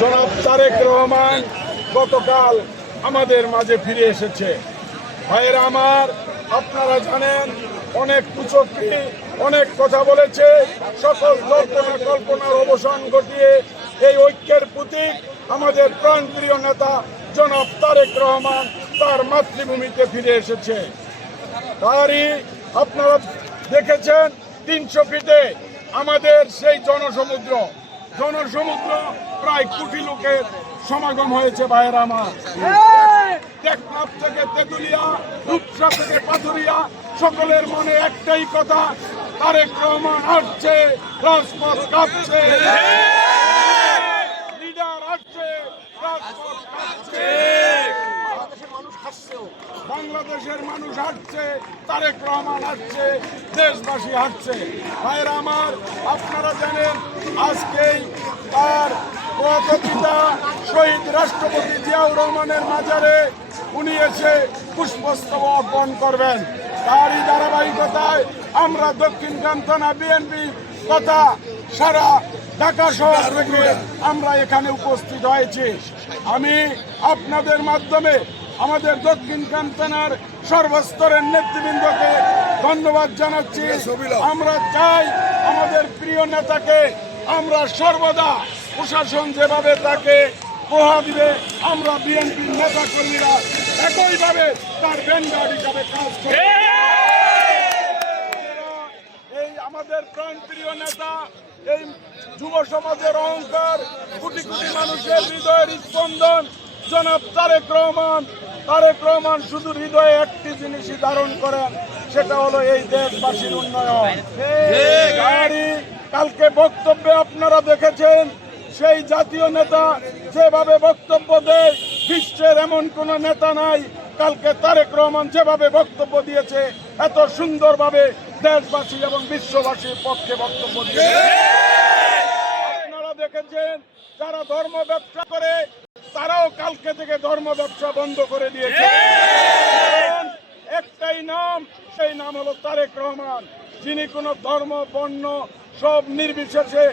জনাব তারেক রহমান গতকাল আমাদের মাঝে ফিরে এসেছে। ভাইয়েরা আমার, আপনারা জানেন অনেক কুচক্রী অনেক কথা বলেছে, সকল কল্পনার অবসান ঘটিয়ে এই ঐক্যের প্রতীক আমাদের প্রাণপ্রিয় নেতা জনাব তারেক রহমান তার মাতৃভূমিতে ফিরে এসেছে। তারই আপনারা দেখেছেন 300 ফিটে আমাদের সেই জনসমুদ্র প্রায় কোটি লোকের সমাগম হয়েছে। ভাইয়েরা আমার, টেকনাফ থেকে তেঁতুলিয়া, রূপসা থেকে পাথুরিয়া, সকলের মনে একটাই কথা, তারেক রহমান আসছে, রাজপথ কাঁপছে, লিডার আসছে, রাজপথ কাঁপছে, বাংলাদেশের মানুষ হাঁটছে, তারেক রহমান হাঁটছে, দেশবাসী হাঁটছে। ভাইয়েরা আমার, আপনারা জানেন আজকেই তার প্রয়াত পিতা শহীদ রাষ্ট্রপতি জিয়াউর রহমানের মাজারে উনি এসে পুষ্পস্তবক অর্পণ করবেন। তারই ধারাবাহিকতায় আমরা দক্ষিণগ্রাম থানা বিএনপি তথা সারা ঢাকা শহর থেকে আমরা এখানে উপস্থিত হয়েছি। আমি আপনাদের মাধ্যমে আমাদের দক্ষিণগ্রাম থানার সর্বস্তরের নেতৃবৃন্দকে ধন্যবাদ জানাচ্ছি। আমরা চাই আমাদের প্রিয় নেতাকে আমরা সর্বদা, প্রশাসন যেভাবে তাকে প্রহা দিবে, আমরা বিএনপির নেতা কর্মীরা একইভাবে তার ব্যান্ডার হিসাবে কাজ করি। এই আমাদের প্রাণপ্রিয় নেতা, এই যুব সমাজের অহংকার, কোটি কোটি মানুষের হৃদয়ের স্পন্দন জনাব তারেক রহমান। তারেক রহমান শুধু হৃদয়ে একটি জিনিসই ধারণ করেন, সেটা হলো এই দেশবাসীর উন্নয়ন। কালকে বক্তব্যে আপনারা দেখেছেন সেই জাতীয় নেতা যেভাবে বক্তব্য দেয়, বিশ্বের এমন কোন নেতা নাই কালকে তারেক রহমান যেভাবে বক্তব্য দিয়েছে এত সুন্দরভাবে দেশবাসী এবং বিশ্ববাসীর পক্ষে বক্তব্য দিয়েছে। আপনারা দেখেছেন যারা ধর্ম ব্যবসা করে তারাও কালকে থেকে ধর্ম ব্যবসা বন্ধ করে দিয়েছে। একটাই নাম, সেই নাম হলো তারেক রহমান, যিনি কোনো ধর্ম বর্ণ সব নির্বিশেষে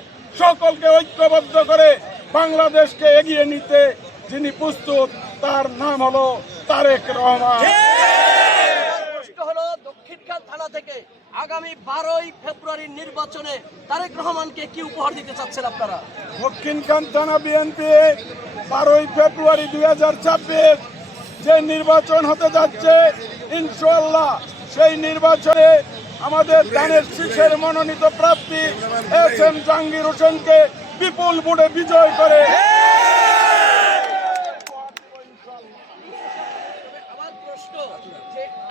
সকলকে ঐক্যবদ্ধ করে বাংলাদেশকে এগিয়ে নিতে যিনি প্রস্তুত, তার নাম হলো তারেক রহমান। হলো দক্ষিণখান থানা থেকে আগামী 12ই ফেব্রুয়ারির নির্বাচনে তারেক রহমানকে কি উপহার দিতে চাচ্ছেন আপনারা? দক্ষিণখান থানা বিএনপি 12ই ফেব্রুয়ারি 2026 যে নির্বাচন হতে যাচ্ছে, ইনশাআল্লাহ সেই নির্বাচনে আমাদের ধানের শীষের মনোনীত প্রার্থী এস.এম. জাহাঙ্গীর হোসেনকে বিপুল ভোটে বিজয় করে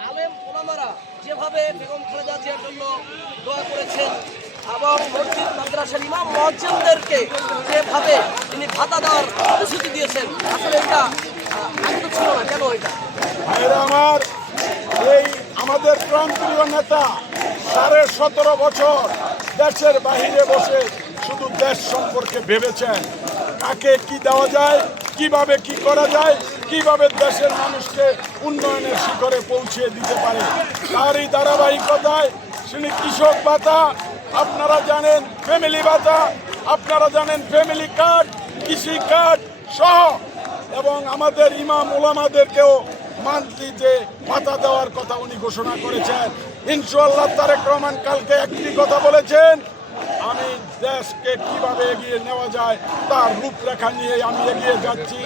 আলেম ওলামারা যেভাবে বেগম খালেদা জিয়ার জন্য দোয়া করেছেন এবং মসজিদ মাদ্রাসার ইমাম মুয়াজ্জিনদেরকে যেভাবে তিনি ভাতা দেওয়ার প্রতিশ্রুতি দিয়েছেন, আসলে এটা আগে তো ছিল না, কেন এটা? আমার এই আমাদের প্রাণপ্রিয় নেতা 17.5 বছর দেশের বাহিরে বসে শুধু দেশ সম্পর্কে ভেবেছেন, কাকে কি দেওয়া যায়, কিভাবে কি করা যায়, কিভাবে দেশের মানুষকে উন্নয়নের শিখরে পৌঁছে দিতে পারে। তারই ধারাবাহিকতায় তিনি কৃষক ভাতা, আপনারা জানেন ফ্যামিলি ভাতা, আপনারা জানেন ফ্যামিলি কার্ড, কৃষি কার্ড সহ, এবং আমাদের ইমাম ওলামাদেরকেও মান্থলি যে ভাতা দেওয়ার কথা উনি ঘোষণা করেছেন। ইনশাআল্লাহ তারেক রহমান কালকে একটি কথা বলেছেন, আমি দেশকে কিভাবে এগিয়ে নেওয়া যায় তার রূপরেখা নিয়ে আমি এগিয়ে যাচ্ছি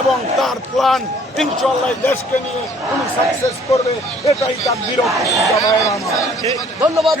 এবং তার প্ল্যান ইনশাআল্লাহ দেশকে নিয়ে উনি সাকসেস করবে, এটাই তার দৃঢ় প্রতিজ্ঞা। ধন্যবাদ।